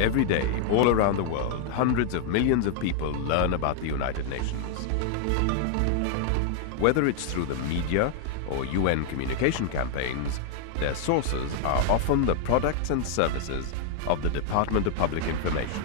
Every day, all around the world, hundreds of millions of people learn about the United Nations. Whether it's through the media or UN communication campaigns, their sources are often the products and services of the Department of Public Information.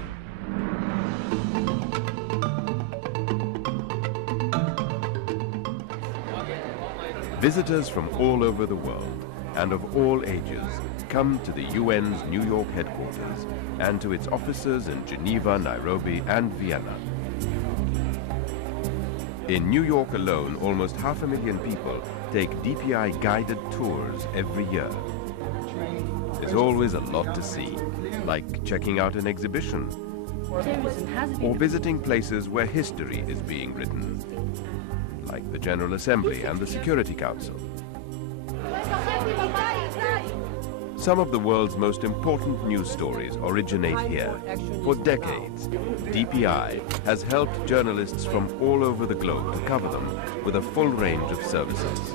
Visitors from all over the world and of all ages come to the UN's New York headquarters and to its offices in Geneva, Nairobi, and Vienna. In New York alone, almost 500,000 people take DPI guided tours every year. There's always a lot to see, like checking out an exhibition or visiting places where history is being written, like the General Assembly and the Security Council. Some of the world's most important news stories originate here. For decades, DPI has helped journalists from all over the globe to cover them with a full range of services.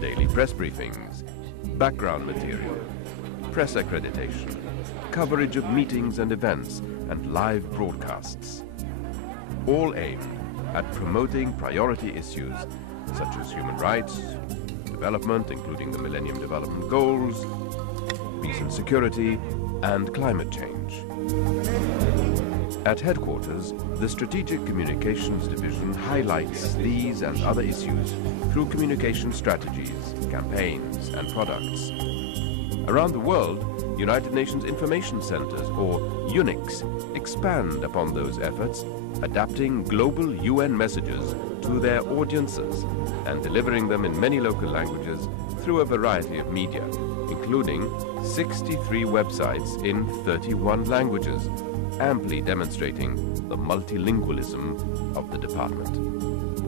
Daily press briefings, background material, press accreditation, coverage of meetings and events, and live broadcasts. All aimed at promoting priority issues such as human rights, development, including the Millennium Development Goals, peace and security, and climate change. At headquarters, the Strategic Communications Division highlights these and other issues through communication strategies, campaigns, and products. Around the world, United Nations Information Centers, or UNICs, expand upon those efforts, adapting global UN messages to their audiences and delivering them in many local languages through a variety of media, including 63 websites in 31 languages, amply demonstrating the multilingualism of the department.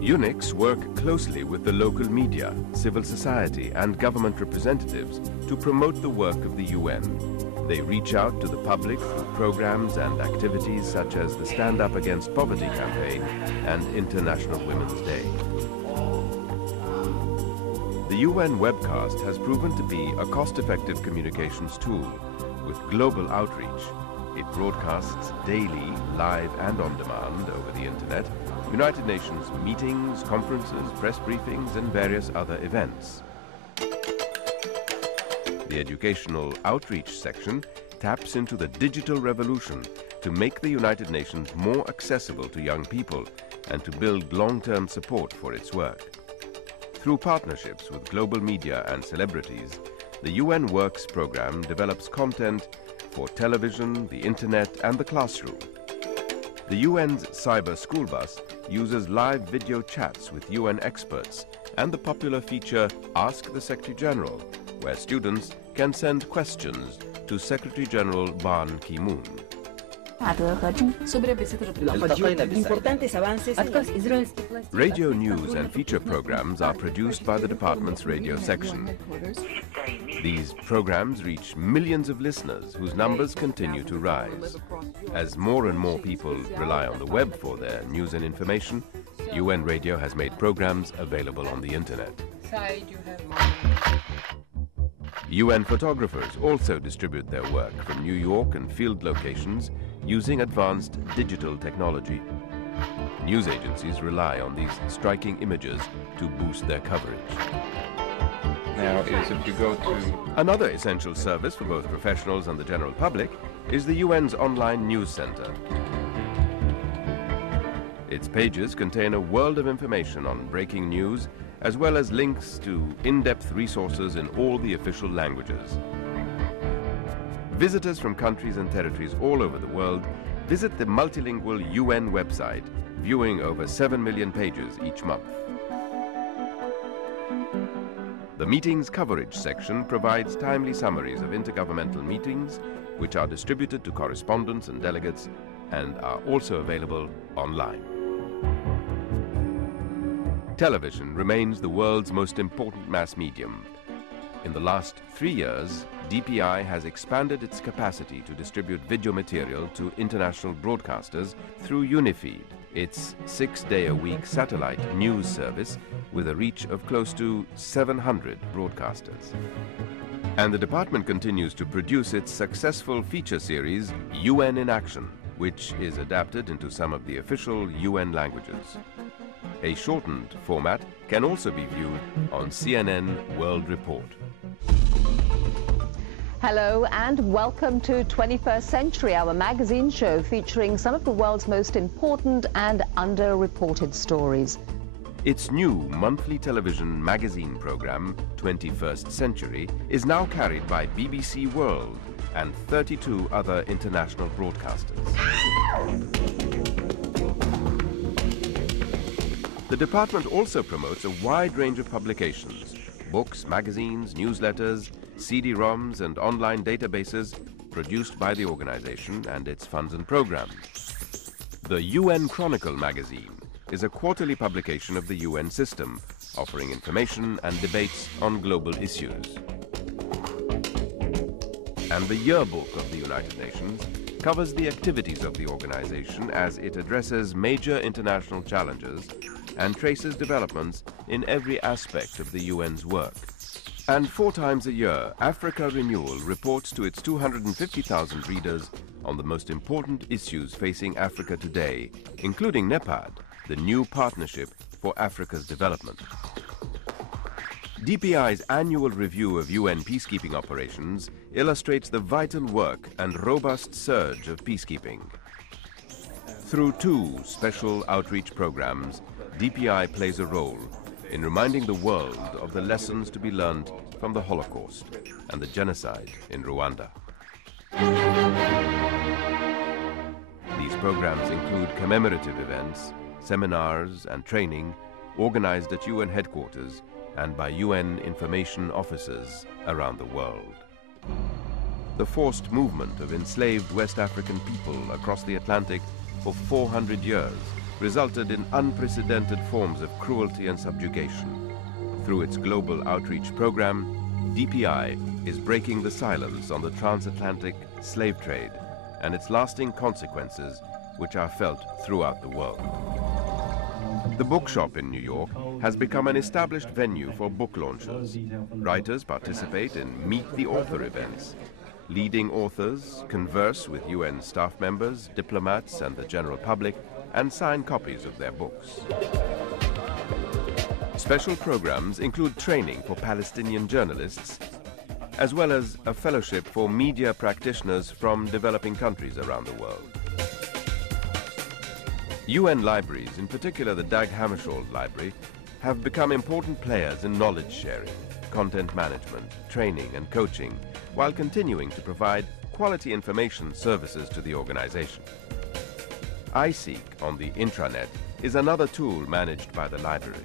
UNICs work closely with the local media, civil society, and government representatives to promote the work of the UN. They reach out to the public through programs and activities such as the Stand Up Against Poverty campaign and International Women's Day. The UN webcast has proven to be a cost-effective communications tool with global outreach. It broadcasts daily, live and on demand over the internet, United Nations meetings, conferences, press briefings, and various other events. The educational outreach section taps into the digital revolution to make the United Nations more accessible to young people and to build long-term support for its work. Through partnerships with global media and celebrities, the UN Works program develops content for television, the internet, and the classroom. The UN's Cyber School Bus uses live video chats with UN experts and the popular feature Ask the Secretary General, where students can send questions to Secretary General Ban Ki-moon. Radio news and feature programs are produced by the department's radio section. These programs reach millions of listeners whose numbers continue to rise. As more and more people rely on the web for their news and information, UN Radio has made programs available on the internet. UN photographers also distribute their work from New York and field locations using advanced digital technology. News agencies rely on these striking images to boost their coverage. Now is if you go to... Another essential service for both professionals and the general public is the UN's online news center. Its pages contain a world of information on breaking news, as well as links to in-depth resources in all the official languages. Visitors from countries and territories all over the world visit the multilingual UN website, viewing over 7 million pages each month. The meetings coverage section provides timely summaries of intergovernmental meetings, which are distributed to correspondents and delegates and are also available online. Television remains the world's most important mass medium. In the last 3 years, DPI has expanded its capacity to distribute video material to international broadcasters through Unifeed, its 6-day-a-week satellite news service with a reach of close to 700 broadcasters. And the department continues to produce its successful feature series, UN in Action, which is adapted into some of the official UN languages. A shortened format can also be viewed on CNN World Report. Hello and welcome to 21st Century, our magazine show featuring some of the world's most important and underreported stories. Its new monthly television magazine program, 21st Century, is now carried by BBC World and 32 other international broadcasters. The department also promotes a wide range of publications: books, magazines, newsletters, CD-ROMs and online databases produced by the organization and its funds and programs. The UN Chronicle magazine is a quarterly publication of the UN system, offering information and debates on global issues. And the Yearbook of the United Nations covers the activities of the organization as it addresses major international challenges and traces developments in every aspect of the UN's work. And 4 times a year, Africa Renewal reports to its 250,000 readers on the most important issues facing Africa today, including NEPAD, the new partnership for Africa's development. DPI's annual review of UN peacekeeping operations illustrates the vital work and robust surge of peacekeeping. Through 2 special outreach programs, DPI plays a role in reminding the world of the lessons to be learned from the Holocaust and the genocide in Rwanda. These programs include commemorative events, seminars and training organized at UN headquarters and by UN information officers around the world. The forced movement of enslaved West African people across the Atlantic for 400 years resulted in unprecedented forms of cruelty and subjugation. Through its global outreach program, DPI is breaking the silence on the transatlantic slave trade and its lasting consequences, which are felt throughout the world. The bookshop in New York has become an established venue for book launches. Writers participate in Meet the Author events. Leading authors converse with UN staff members, diplomats, and the general public, and sign copies of their books. Special programs include training for Palestinian journalists, as well as a fellowship for media practitioners from developing countries around the world. UN libraries, in particular the Dag Hammarskjöld Library, have become important players in knowledge sharing, content management, training and coaching, while continuing to provide quality information services to the organization. iSeek on the intranet is another tool managed by the library.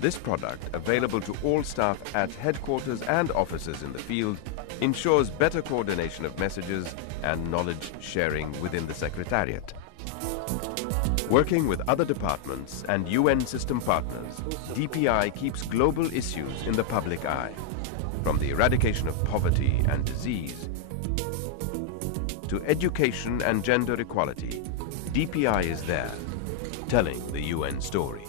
This product, available to all staff at headquarters and offices in the field, ensures better coordination of messages and knowledge sharing within the Secretariat. Working with other departments and UN system partners, DPI keeps global issues in the public eye, from the eradication of poverty and disease to education and gender equality. DPI is there, telling the UN story.